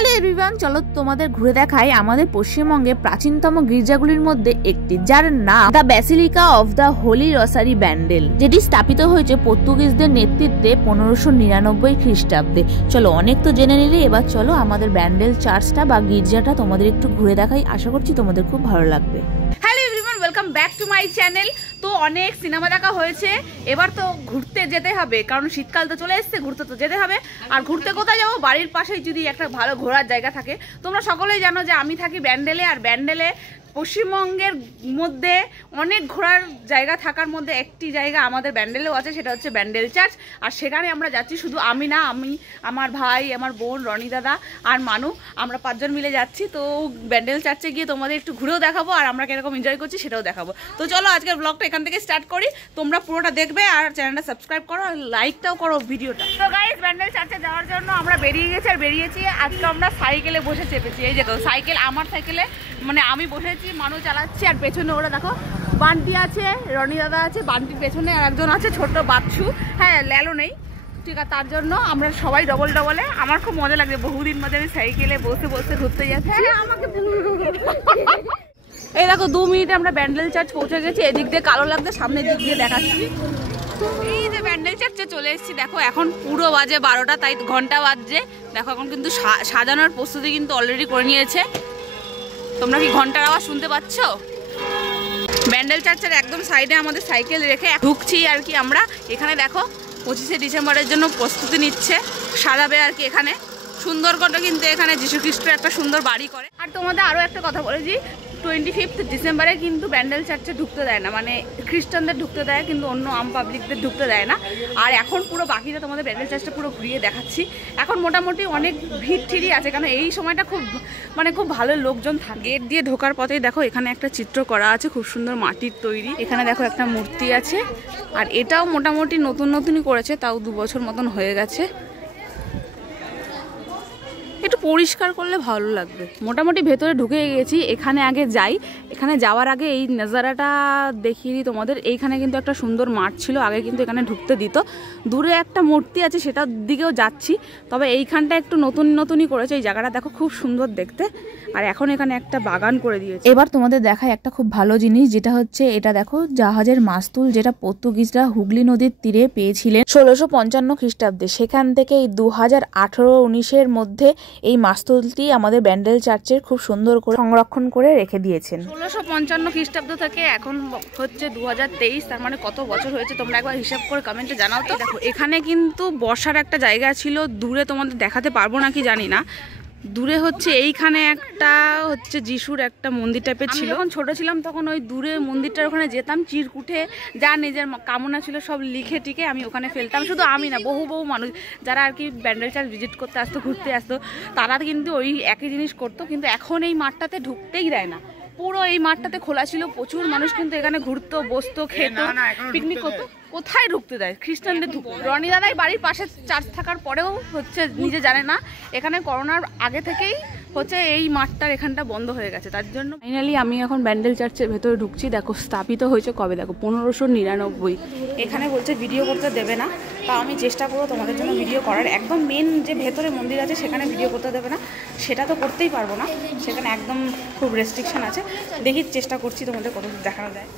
Hello everyone, চলো তোমাদের ঘুরে দেখাই আমাদের পশ্চিমবঙ্গে প্রাচীনতম গির্জাগুলির মধ্যে একটি, যার নাম the basilica of the holy rosary Bandel, যেটি স্থাপিত হয়েছে পর্তুগিজদের নেতৃত্বে 1599 খ্রিস্টাব্দে। চলো অনেক তো জেনে নিলে, এবার চলো আমাদের ব্যান্ডেল চার্চটা বা গির্জাটা তোমাদের একটু ঘুরে দেখাই। আশা করছি তোমাদের খুব ভালো লাগবে। Hello everyone, welcome back to my channel. তো অনেক সিনেমা দেখা হয়েছে, এবার তো ঘুরতে যেতে হবে, কারণ শীতকাল তো চলে এসছে, ঘুরতে তো যেতে হবে। আর ঘুরতে কোথায় যাবো? বাড়ির পাশেই যদি একটা ভালো ঘোরার জায়গা থাকে। তোমরা সকলেই জানো যে আমি থাকি ব্যান্ডেলে, আর ব্যান্ডেলে পশ্চিমবঙ্গের মধ্যে অনেক ঘোরার জায়গা থাকার মধ্যে একটি জায়গা আমাদের ব্যান্ডেলেও আছে, সেটা হচ্ছে ব্যান্ডেল চার্চ। আর সেখানে আমরা যাচ্ছি, শুধু আমি না, আমি, আমার ভাই, আমার বোন, রনি দাদা আর মানু, আমরা 5 জন মিলে যাচ্ছি। তো ব্যান্ডেল চার্চে গিয়ে তোমাদের একটু ঘুরেও দেখাবো, আর আমরা কিরকম এনজয় করছি সেটাও দেখাবো। তো চলো আজকের ব্লগটা এখান থেকে স্টার্ট করি। তোমরা পুরোটা দেখবে আর চ্যানেলটা সাবস্ক্রাইব করো, আর লাইকটাও করো ভিডিওটা। তো গাইস, ব্যান্ডেল চার্চে যাওয়ার জন্য আমরা বেরিয়েছি। আজকে আমরা সাইকেলে বসে চেপেছি। এই যে সাইকেল, আমার সাইকেলে মানে আমি বসেছি, মানুষ চালাচ্ছি, আর পেছনে ওরা দেখো বান্টি আছে, রনি দাদা আছে, বান্টির পেছনে আর একজন আছে ছোট্ট বাচ্চু। হ্যাঁ, ল্যালো নেই, ঠিক আছে, তার জন্য আমরা সবাই ডবলে। আমার খুব মজা লাগছে, বহুদিন মধ্যে আমি সাইকেলে বসে ঘুরতে যাচ্ছি। এই দেখো 2 মিনিটে আমরা ব্যান্ডেল চার্চ পৌঁছে গেছি। এদিক দিয়ে কালো লাগছে, সামনের দিক দিয়ে দেখাচ্ছি। এই যে ব্যান্ডেল চার্চে চলে এসেছি। দেখো এখন পুরো বাজে 12টা, তাই ঘন্টা বাজছে। দেখো এখন কিন্তু সাজানোর প্রস্তুতি কিন্তু অলরেডি করে নিয়েছে। তোমরা কি ঘন্টার আওয়াজ শুনতে পাচ্ছ? ব্যান্ডেল চার্চের একদম সাইডে আমাদের সাইকেল রেখে ঢুকছি আর কি আমরা। এখানে দেখো 25শে ডিসেম্বরের জন্য প্রস্তুতি নিচ্ছে, সাজাবে আর কি এখানে। সুন্দর করে কিন্তু এখানে যীশু খ্রিস্টের একটা সুন্দর বাড়ি করে। আর তোমাদের আরও একটা কথা বলেছি, 25 ডিসেম্বরে কিন্তু ব্যান্ডেল চার্চে ঢুকতে দেয় না, মানে খ্রিস্টানদের ঢুকতে দেয়, কিন্তু অন্য আম পাবলিকদের ঢুকতে দেয় না। আর এখন পুরো বাকিটা তোমাদের ব্যান্ডেল চার্চটা পুরো ঘুরিয়ে দেখাচ্ছি। এখন মোটামুটি অনেক ভিড় ঠিড়ই আছে, কারণ এই সময়টা খুব ভালো লোকজন থাকে। গেট দিয়ে ঢোকার পথেই দেখো এখানে একটা চিত্র করা আছে, খুব সুন্দর মাটির তৈরি। এখানে দেখো একটা মূর্তি আছে, আর এটাও মোটামুটি নতুনই করেছে, তাও 2 বছর মতন হয়ে গেছে। একটু পরিষ্কার করলে ভালো লাগবে। মোটামুটি ভেতরে ঢুকে গেছি। এখানে আগে যাই, এখানে যাওয়ার আগে এই নাজারাটা দেখিয়ে দিই তোমাদের। এইখানে কিন্তু একটা সুন্দর মাঠ ছিল আগে, কিন্তু এখানে ঢুকতে দিত। দূরে একটা মূর্তি আছে, সেটার দিকেও যাচ্ছি। তবে এইখানটা একটু নতুনই করেছে। এই জায়গাটা দেখো খুব সুন্দর দেখতে, আর এখন এখানে একটা বাগান করে দিয়েছে। এবার তোমাদের দেখায় একটা খুব ভালো জিনিস, যেটা হচ্ছে এটা দেখো জাহাজের মাস্তুল, যেটা পর্তুগিজরা হুগলি নদীর তীরে পেয়েছিলেন 1655 খ্রিস্টাব্দে। সেখান থেকে এই 2018-19-এর মধ্যে এই মাস্তুলটি আমাদের ব্যান্ডেল চার্চের খুব সুন্দর করে সংরক্ষণ করে রেখে দিয়েছেন। 1655 খ্রিস্টাব্দ থেকে এখন হচ্ছে 2023, তার মানে কত বছর হয়েছে তোমরা একবার হিসাব করে কমেন্টে জানাও তো। দেখো এখানে কিন্তু বসার একটা জায়গা ছিল, দূরে তোমাদের দেখাতে পারবো নাকি জানি না। দূরে হচ্ছে এইখানে একটা হচ্ছে যিশুর একটা মন্দির টাইপের ছিল। যখন ছোট ছিলাম তখন ওই দূরে মন্দিরটার ওখানে যেতাম, চিরকুটে যা নিজের কামনা ছিল সব লিখে টিকে আমি ওখানে ফেলতাম। শুধু আমি না, বহু মানুষ যারা আর কি ব্যান্ডেল চার্চ ভিজিট করতে আসতো, ঘুরতে আসতো, তারা কিন্তু ওই একই জিনিস করতো। কিন্তু এখন এই মাঠটাতে ঢুকতেই দেয় না। পুরো এই মাঠটাতে খোলা ছিল, প্রচুর মানুষ কিন্তু এখানে ঘুরতো, বসতো, খেত, পিকনিক করতো। কোথায় ঢুকতে দেয়? খ্রিস্টানদের ঢুকতো। রনি দাদাই বাড়ির পাশে চার্চ থাকার পরেও হচ্ছে নিজে জানে না। এখানে করোনার আগে থেকেই হচ্ছে এই মাঠটার এখানটা বন্ধ হয়ে গেছে, তার জন্য ফাইনালি আমি এখন ব্যান্ডেল চার্চের ভেতরে ঢুকছি। দেখো স্থাপিত হয়েছে কবে, দেখো 1599। এখানে বলছে ভিডিও করতে দেবে না, তা আমি চেষ্টা করবো তোমাদের জন্য ভিডিও করার। একদম মেন যে ভেতরে মন্দির আছে সেখানে ভিডিও করতে দেবে না, সেটা তো করতেই পারবো না, সেখানে একদম খুব রেস্ট্রিকশন আছে। দেখি চেষ্টা করছি তোমাদের কত দেখানো যায়।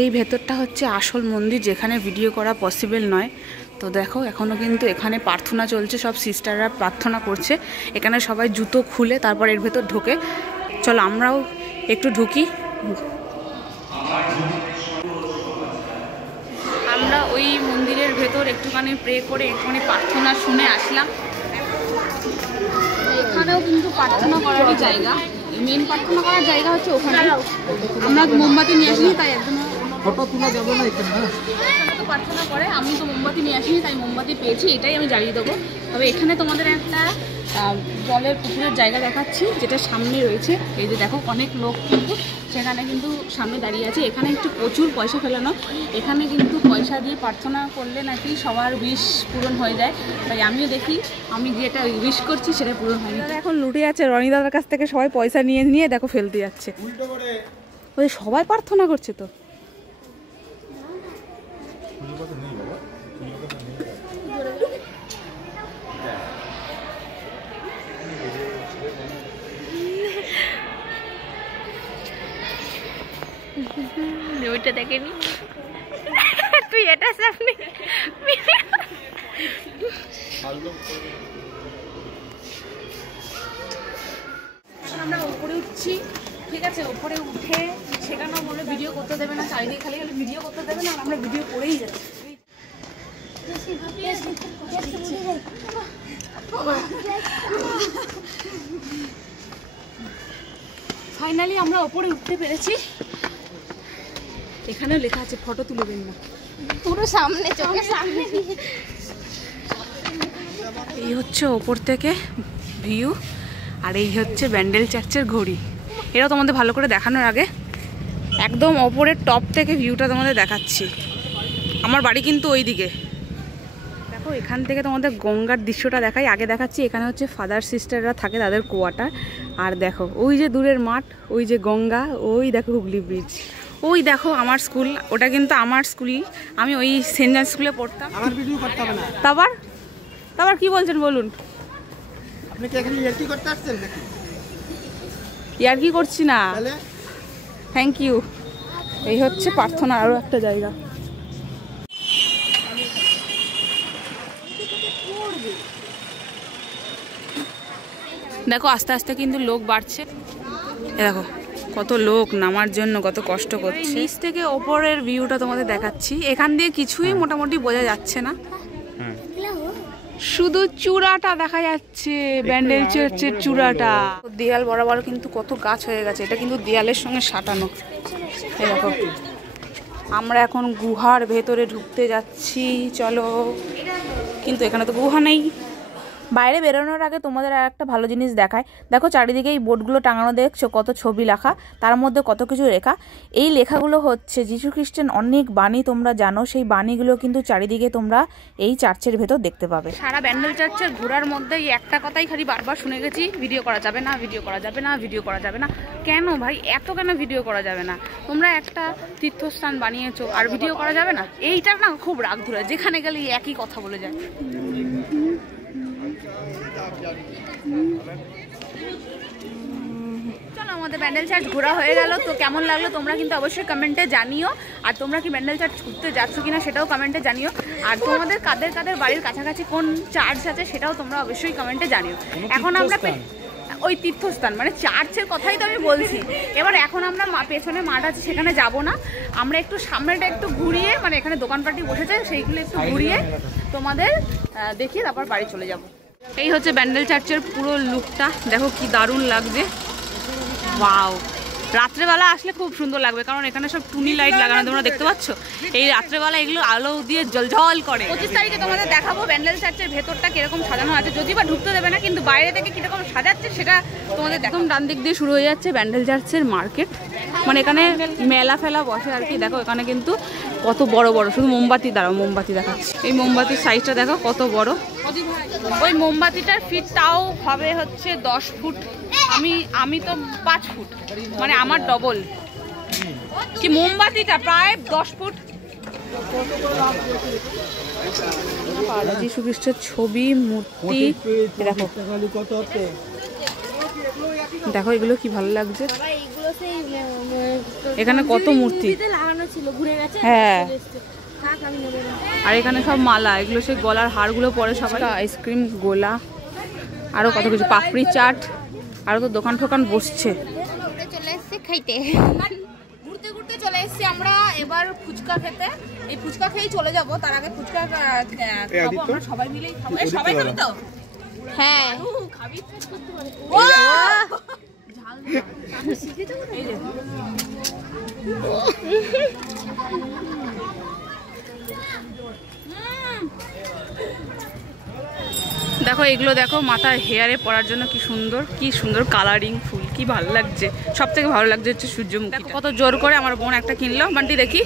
এই ভেতরটা হচ্ছে আসল মন্দির, যেখানে ভিডিও করা পসিবল নয়। তো দেখো এখনও কিন্তু এখানে প্রার্থনা চলছে, সব সিস্টাররা প্রার্থনা করছে। এখানে সবাই জুতো খুলে তারপর এর ভেতর ঢোকে। চলো আমরাও একটু ঢুকি। আমরা ওই মন্দিরের ভেতর একটুখানি প্রে করে একটুখানি প্রার্থনা শুনে আসলাম। এখানেও কিন্তু প্রার্থনা করারই জায়গা, মেন প্রার্থনা করার জায়গা হচ্ছে ওখানে। আমরা মোমবাতি নিয়ে আসিনি, তাই একদম ফটো তোলা যাবে না এখানে। তো প্রার্থনা করে, আমি তো মোমবাতি নিয়ে আসিনি, তাই মোমবাতি পেয়েছি, এটাই আমি জ্বালিয়ে দেবো। তবে এখানে তোমাদের একটা জলের পুকুরের জায়গা দেখাচ্ছি, যেটা সামনে রয়েছে। এই যে দেখো অনেক লোক কিন্তু সেখানে কিন্তু সামনে দাঁড়িয়ে আছে। এখানে একটু প্রচুর পয়সা ফেলানো। এখানে কিন্তু পয়সা দিয়ে প্রার্থনা করলে নাকি সবার উইশ পূরণ হয়ে যায়। তাই আমিও দেখি, আমি যেটা উইশ করছি সেটা পূরণ হয়নি। এখন লুটে যাচ্ছে, রনি দাদার কাছ থেকে সবাই পয়সা নিয়ে দেখো ফেলতে যাচ্ছে। ওই সবাই প্রার্থনা করছে তো। ভিউটা দেখেনি তুই এটা সামনে আমরা উপরে উঠছি, ঠিক আছে? উপরে উঠে সেখানেও বলে ভিডিও করতে দেবে না, চারিদিকে খালি খালি ভিডিও করতে দেবে না, আমরা ভিডিও করেই যাচ্ছি। ফাইনালি আমরা উপরে উঠতে পেরেছি। এখানেও লেখা আছে ফটো তুলবেন না, পুরো সামনে, চোখের সামনে। এই হচ্ছে ওপর থেকে ভিউ, আর এই হচ্ছে ব্যান্ডেল চার্চের ঘড়ি। এটা তোমাদের ভালো করে দেখানোর আগে একদম ওপরের টপ থেকে ভিউটা তোমাদের দেখাচ্ছি। আমার বাড়ি কিন্তু ওই দিকে, দেখো এখান থেকে তোমাদের গঙ্গার দৃশ্যটা দেখাই। আগে দেখাচ্ছি, এখানে হচ্ছে ফাদার সিস্টাররা থাকে, তাদের কোয়ার্টার। আর দেখো ওই যে দূরের মাঠ, ওই যে গঙ্গা, ওই দেখো হুগলি ব্রিজ, ওই দেখো আমার স্কুল, ওটা কিন্তু আমার স্কুলই। আমি ওই সেন্ট জন স্কুলে পড়তাম। আমার ভিডিও করতে হবে না। তারপর কি বলছেন বলুন? আপনি কি এখানে ইয়ার্কি করতে আসছেন নাকি? ইয়ার্কি করছি না, তাহলে থ্যাংক ইউ। এই হচ্ছে প্রার্থনা আরও একটা জায়গা। দেখো আস্তে আস্তে কিন্তু লোক বাড়ছে, দেখো কত লোক নামার জন্য কত কষ্ট করছে। নিচ থেকে ওপরের ভিউটা তোমাদের দেখাচ্ছি। এখান দিয়ে কিছুই মোটামুটি বোঝা যাচ্ছে না, শুধু চূড়াটা দেখা যাচ্ছে, ব্যান্ডেল চার্চের চূড়াটা। দেয়াল বরাবর কিন্তু কত গাছ হয়ে গেছে, এটা কিন্তু দেয়ালের সঙ্গে সাঁটানো। এই দেখো আমরা এখন গুহার ভেতরে ঢুকতে যাচ্ছি, চলো। কিন্তু এখানে তো গুহা নেই। বাইরে বেরোনোর আগে তোমাদের আর একটা ভালো জিনিস দেখায়। দেখো চারিদিকে এই বোর্ডগুলো টাঙানো, দেখছো কত ছবি লেখা, তার মধ্যে কত কিছু লেখা। এই লেখাগুলো হচ্ছে যীশু খ্রিস্টের অনেক বাণী, তোমরা জানো সেই বাণীগুলো কিন্তু চারিদিকে তোমরা এই চার্চের ভেতর দেখতে পাবে। সারা ব্যান্ডেল চার্চের ঘোরার মধ্যে এই একটা কথাই খালি বারবার শুনে গেছি, ভিডিও করা যাবে না, ভিডিও করা যাবে না, ভিডিও করা যাবে না। কেন ভাই এত কেন ভিডিও করা যাবে না? তোমরা একটা তীর্থস্থান বানিয়েছো আর ভিডিও করা যাবে না? এইটা না খুব রাগ ধরে, যেখানে গেলে একই কথা বলে যায়। চলো আমাদের ব্যান্ডেল চার্চ ঘোরা হয়ে গেল। তো কেমন লাগলো তোমরা কিন্তু অবশ্যই কমেন্টে জানিও। আর তোমরা কি ব্যান্ডেল চার্চ ঘুরতে যাচ্ছ কিনা সেটাও কমেন্টে জানিও। আর তোমাদের কাদের কাদের বাড়ির কাছাকাছি কোন চার্চ আছে সেটাও তোমরা অবশ্যই কমেন্টে জানিও। এখন আমরা ওই তীর্থস্থান মানে চার্চের কথাই তো আমি বলছি। এবার এখন আমরা পেছনে মাঠ আছে সেখানে যাব না, আমরা একটু সামনেটা একটু ঘুরিয়ে, মানে এখানে দোকানপাটি বসেছে সেইগুলো একটু ঘুরিয়ে তোমাদের দেখিয়ে তারপর বাড়ি চলে যাব। এই হচ্ছে ব্যান্ডেল চার্চের পুরো লুকটা, দেখো কি দারুণ লাগছে। ওয়াও, রাত্রেবেলা আসলে খুব সুন্দর লাগবে, কারণ এখানে সব টুনি লাইট লাগানো, তোমরা দেখতে পাচ্ছ। এই রাত্রেবেলা এগুলো আলো দিয়ে জলঝল করে। 25 তারিখে তোমাদের দেখাবো ব্যান্ডেল চার্চের ভেতরটা কিরকম সাজানো আছে, যদি বা ঢুকতে দেবে না, কিন্তু বাইরে থেকে কিরকম সাজাচ্ছে সেটা তোমাদের একদম ডান দিক দিয়ে শুরু হয়ে যাচ্ছে ব্যান্ডেল চার্চের মার্কেট। মানে এখানে মেলা ফেলা বসে আর কি। দেখো এখানে কিন্তু কত বড় বড়, শুধু মোমবাতি, দাঁড়াও মোমবাতি দেখাচ্ছি। এই মোমবাতির সাইজটা দেখো কত বড়। ওই মোমবাতিটার ফিটটাও হবে হচ্ছে 10 ফুট, আমি তো 5 ফুট, মানে আমার ডবল। কি মোমবাতিটা প্রায় 10 ফুট। যীশু খ্রিস্টের ছবি, মূর্তি, দেখো দেখো এগুলো কি ভালো লাগছে। এখানে কত মূর্তি, হ্যাঁ। আর এখানে সব মালা, এগুলো সেই গলার হারগুলো পরে সবাই। আইসক্রিম, গোলা, আরো কত কিছু, পাপড়ি চাট, আরো তো দোকান টোকান বসছে। ঘুরতে ঘুরতে চলে এসেছি আমরা এবার ফুচকা খেতে। এই ফুচকা খেয়েই চলে যাব, তার আগে ফুচকা খাবো আমরা সবাই মিলেই খাবো। সবাই খাবি তো? হ্যাঁ খাবি। দেখো এগুলো দেখো, মাথায় হেয়ারে পরার জন্য কি সুন্দর, কি সুন্দর কালারিং ফুল, কি ভালো লাগছে। সব থেকে ভালো লাগছে হচ্ছে সূর্যমুখী। দেখো কত জোর করে আমার বোন একটা কিনলো। বান্টি দেখি,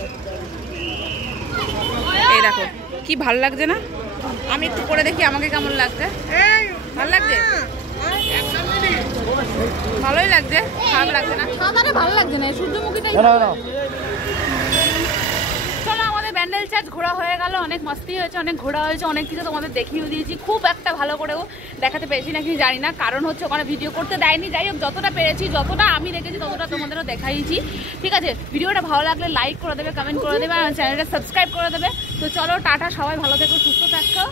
এই দেখো কি ভালো লাগছে না? আমি একটু পরে দেখি আমাকে কেমন লাগছে। ভালো লাগছে, ভালোই লাগছে, খারাপ লাগছে না, ভালো লাগছে না। সূর্যমুখীটাই চলো আমাদের ব্যান্ডেল চার্চ ঘোরা হয়ে গেল, অনেক মস্তি হয়েছে, অনেক ঘোরা হয়েছে, অনেক কিছু তোমাদের দেখিয়ে দিয়েছি। খুব একটা ভালো করেও দেখাতে পেরেছি নাকি জানি না, কারণ হচ্ছে ওখানে ভিডিও করতে দেয়নি। যাই হোক, যতটা পেরেছি, যতটা আমি দেখেছি ততটা তোমাদেরও দেখাইছি। ঠিক আছে, ভিডিওটা ভালো লাগলে লাইক করে দেবে, কমেন্ট করে দেবে, আর চ্যানেলটা সাবস্ক্রাইব করে দেবে। তো চলো টাটা, সবাই ভালো থেকো, সুস্থ থাকো।